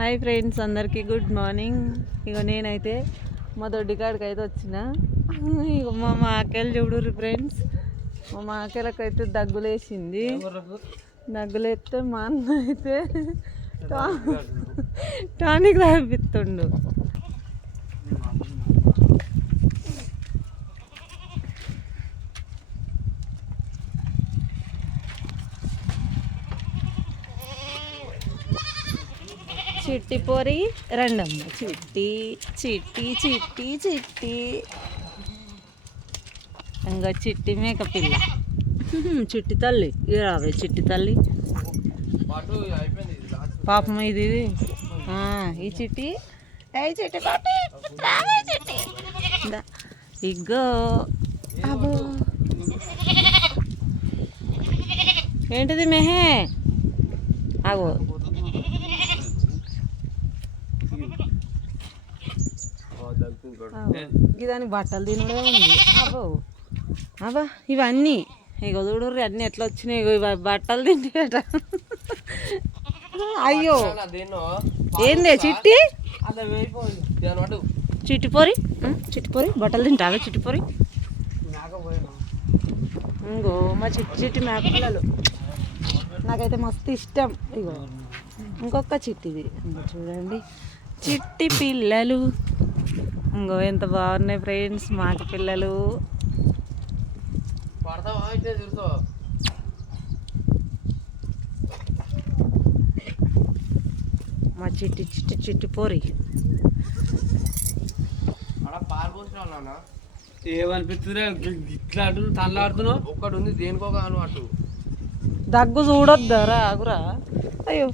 Hi friends, అందరికీ good morning. ఇక నేనైతే మా దొడ్డికాడికి అయితే వచ్చిన. ఇక మా మాకేళ్ళు చూడుర్రి ఫ్రెండ్స్, మా మాకేళ్ళకైతే దగ్గులేసింది. దగ్గులేస్తే మా అన్న అయితే టానిక్ తాగిపిస్తుండు. చిట్టి పోరి రండమ్మ, చిట్టి చిట్టి చిట్టి చిట్టి. ఇంకా చిట్టి మేక పిల్ల, చిట్టి తల్లి రావే చిట్టి తల్లి. పాపం ఇది ఈ చిట్టి, ఏ చిట్టి పాపి రావే చిట్టి. ఇగ్గో అబో, ఏంటిది మెహే అగో. దానికి బట్టలు తినడే ఉంది. అబ్బో అబ్బా, ఇవన్నీ ఇక చూడర్రి అన్నీ ఎట్లా వచ్చినాయి. ఇక బట్టలు తింటేట. అయ్యో ఏందే చిట్టి, చిట్టిపోరి చిట్టిపోరి బట్టలు తింటావే చిట్టిపోరి. ఇంకో మా చిట్టి చిట్టి మేక పిల్లలు నాకైతే మస్తు ఇష్టం. ఇగో ఇంకొక చిట్టిది, ఇంకో చూడండి చిట్టి పిల్లలు. ఇంకో ఎంత బాగున్నాయి ఫ్రెండ్స్ మాక పిల్లలు. మా చిట్టి చిట్టి చిట్టి పోరి. ఏమనిపిస్తుంది ఇట్లా తనలాడుతున్నావు? ఒక్కటి ఉంది దేనికోక అటు దగ్గు చూడొద్దారా ఆగురా. అయ్యో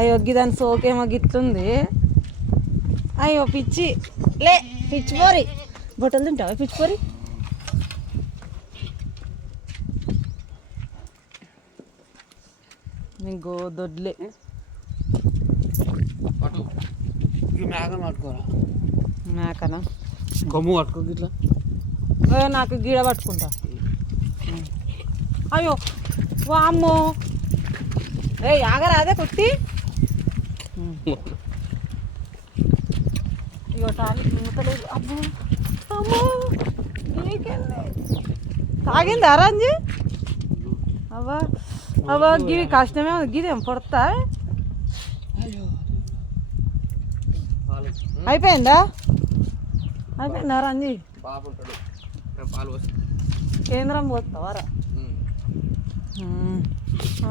అయ్యో దాని సోకేమో గిట్లుంది. అయ్యో పిచ్చి లే, పిచ్చి పోరి బొట్టలు తింటావా పిచ్చి పోరి. నీకు దొడ్లే మేకను పట్టుకోరా. మేకనా కొమ్ము పట్టుకో ఇట్లా. నాకు గీడ పట్టుకుంటా. అయ్యో వామ్మో, ఏ ఆగరా అదే కుట్టి. ఇగో టానిక్ మూతలేదు. అబ్బో అమ్మో, తాగింది అరాంజి. అవ్వా అవ్వా, గివి కష్టమే. గిదేం పడతా. అయిపోయిందా? అయిపోయిందా రంజి? కేంద్రం పోతావారా?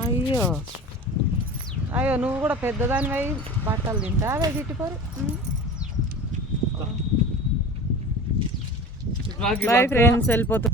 అయ్యో అయ్యో, నువ్వు కూడా పెద్దదాని అయి బట్టలు తింటావే చిట్టిపోరు. బాయ్ ఫ్రెండ్స్, వెళ్ళిపోతా.